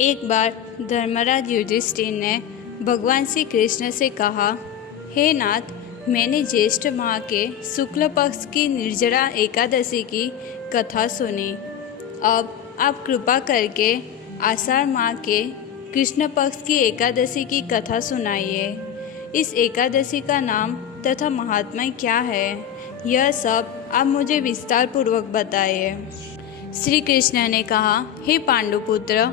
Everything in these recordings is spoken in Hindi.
एक बार धर्मराज युधिष्ठिर ने भगवान श्री कृष्ण से कहा, हे नाथ, मैंने ज्येष्ठ माह के शुक्ल पक्ष की निर्जरा एकादशी की कथा सुनी। अब आप कृपा करके आषाढ़ माह के कृष्ण पक्ष की एकादशी की कथा सुनाइए। इस एकादशी का नाम तथा महात्म्य क्या है, यह सब आप मुझे विस्तार पूर्वक बताइए। श्री कृष्ण ने कहा, हे पांडुपुत्र,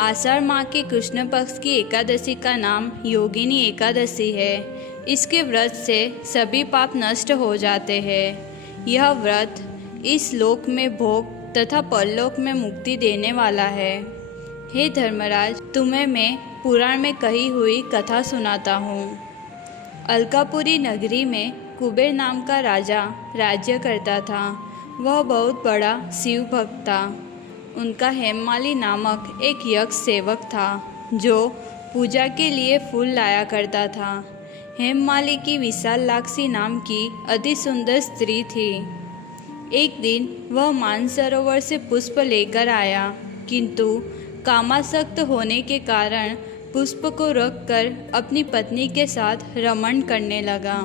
आषाढ़ माह के कृष्ण पक्ष की एकादशी का नाम योगिनी एकादशी है। इसके व्रत से सभी पाप नष्ट हो जाते हैं। यह व्रत इस लोक में भोग तथा परलोक में मुक्ति देने वाला है। हे धर्मराज, तुम्हें मैं पुराण में कही हुई कथा सुनाता हूँ। अलकापुरी नगरी में कुबेर नाम का राजा राज्य करता था। वह बहुत बड़ा शिव भक्त था। उनका हेममाली नामक एक यक्ष सेवक था जो पूजा के लिए फूल लाया करता था। हेममाली की विशालाक्षी नाम की अति सुंदर स्त्री थी। एक दिन वह मानसरोवर से पुष्प लेकर आया, किंतु कामासक्त होने के कारण पुष्प को रखकर अपनी पत्नी के साथ रमण करने लगा।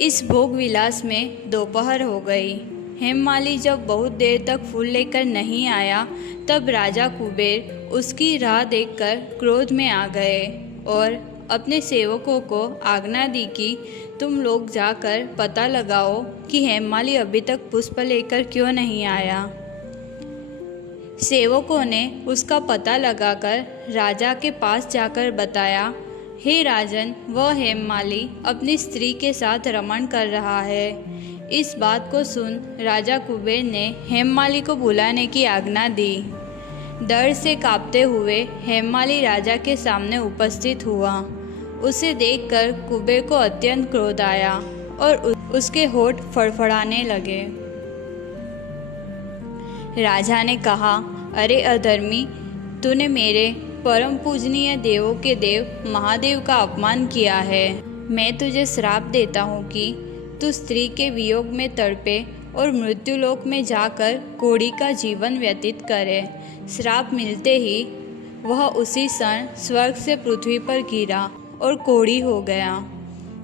इस भोग विलास में दोपहर हो गई। हेममाली जब बहुत देर तक फूल लेकर नहीं आया, तब राजा कुबेर उसकी राह देखकर क्रोध में आ गए और अपने सेवकों को आज्ञा दी कि तुम लोग जाकर पता लगाओ कि हेममाली अभी तक पुष्प लेकर क्यों नहीं आया। सेवकों ने उसका पता लगाकर राजा के पास जाकर बताया, हे राजन, वह हेममाली अपनी स्त्री के साथ रमण कर रहा है। इस बात को सुन राजा कुबेर ने हेममाली को बुलाने की आज्ञा दी। डर से कांपते हुए हेममाली राजा के सामने उपस्थित हुआ। उसे देखकर कुबेर को अत्यंत क्रोध आया और उसके होठ फड़फड़ाने लगे। राजा ने कहा, अरे अधर्मी, तूने मेरे परम पूजनीय देवों के देव महादेव का अपमान किया है। मैं तुझे श्राप देता हूँ कि तू स्त्री के वियोग में तड़पे और मृत्युलोक में जाकर कोढ़ी का जीवन व्यतीत करे। श्राप मिलते ही वह उसी क्षण स्वर्ग से पृथ्वी पर गिरा और कोढ़ी हो गया।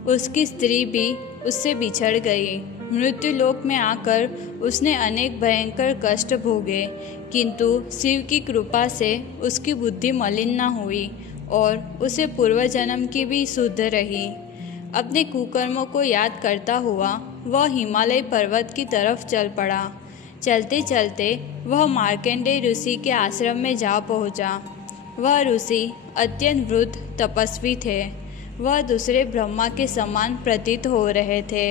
उसकी स्त्री भी उससे बिछड़ गई। मृत्युलोक में आकर उसने अनेक भयंकर कष्ट भोगे, किंतु शिव की कृपा से उसकी बुद्धि मलिन न हुई और उसे पूर्व जन्म की भी शुद्ध रही। अपने कुकर्मों को याद करता हुआ वह हिमालय पर्वत की तरफ चल पड़ा। चलते चलते वह मार्कंडेय ऋषि के आश्रम में जा पहुंचा। वह ऋषि अत्यंत वृद्ध तपस्वी थे। वह दूसरे ब्रह्मा के समान प्रतीत हो रहे थे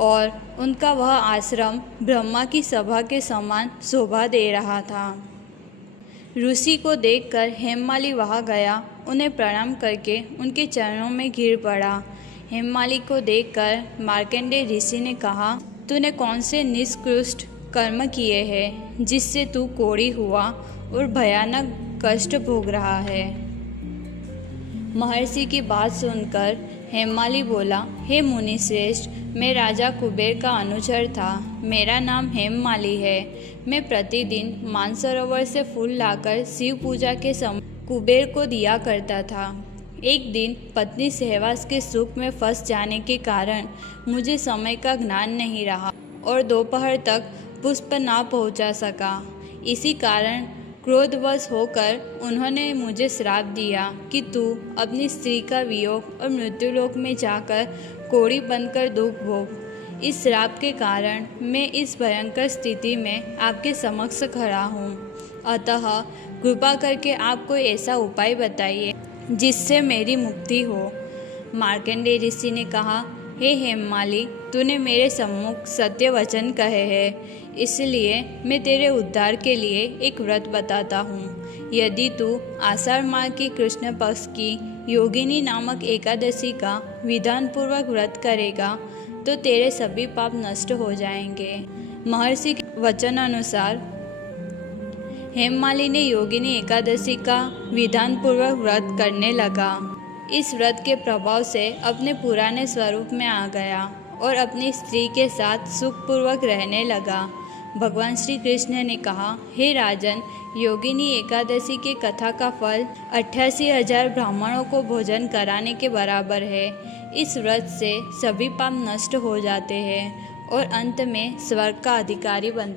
और उनका वह आश्रम ब्रह्मा की सभा के समान शोभा दे रहा था। ऋषि को देखकर हेममाली वहाँ गया। उन्हें प्रणाम करके उनके चरणों में गिर पड़ा। हेममाली को देखकर मार्कंडेय ऋषि ने कहा, तूने कौन से निष्कृष्ट कर्म किए हैं जिससे तू कोढ़ी हुआ और भयानक कष्ट भोग रहा है। महर्षि की बात सुनकर हेममाली बोला, हे मुनि श्रेष्ठ, मैं राजा कुबेर का अनुचर था। मेरा नाम हेममाली है। मैं प्रतिदिन मानसरोवर से फूल लाकर शिव पूजा के समय कुबेर को दिया करता था। एक दिन पत्नी सहवास के सुख में फंस जाने के कारण मुझे समय का ज्ञान नहीं रहा और दोपहर तक पुष्प ना पहुंचा सका। इसी कारण क्रोधवश होकर उन्होंने मुझे श्राप दिया कि तू अपनी स्त्री का वियोग और मृत्युलोक में जाकर कोढ़ी बनकर दुख भोग। इस श्राप के कारण मैं इस भयंकर स्थिति में आपके समक्ष खड़ा हूँ। अतः कृपा करके आप कोई ऐसा उपाय बताइए जिससे मेरी मुक्ति हो। मार्कंडेय ऋषि ने कहा, हे हेममाली, तूने मेरे सम्मुख सत्य वचन कहे हैं, इसलिए मैं तेरे उद्धार के लिए एक व्रत बताता हूँ। यदि तू आषाढ़ माह की कृष्ण पक्ष की योगिनी नामक एकादशी का विधानपूर्वक व्रत करेगा तो तेरे सभी पाप नष्ट हो जाएंगे। महर्षि के वचन अनुसार हेममाली ने योगिनी एकादशी का विधानपूर्वक व्रत करने लगा। इस व्रत के प्रभाव से अपने पुराने स्वरूप में आ गया और अपनी स्त्री के साथ सुखपूर्वक रहने लगा। भगवान श्री कृष्ण ने कहा, हे राजन, योगिनी एकादशी के कथा का फल 88,000 ब्राह्मणों को भोजन कराने के बराबर है। इस व्रत से सभी पाप नष्ट हो जाते हैं और अंत में स्वर्ग का अधिकारी बनता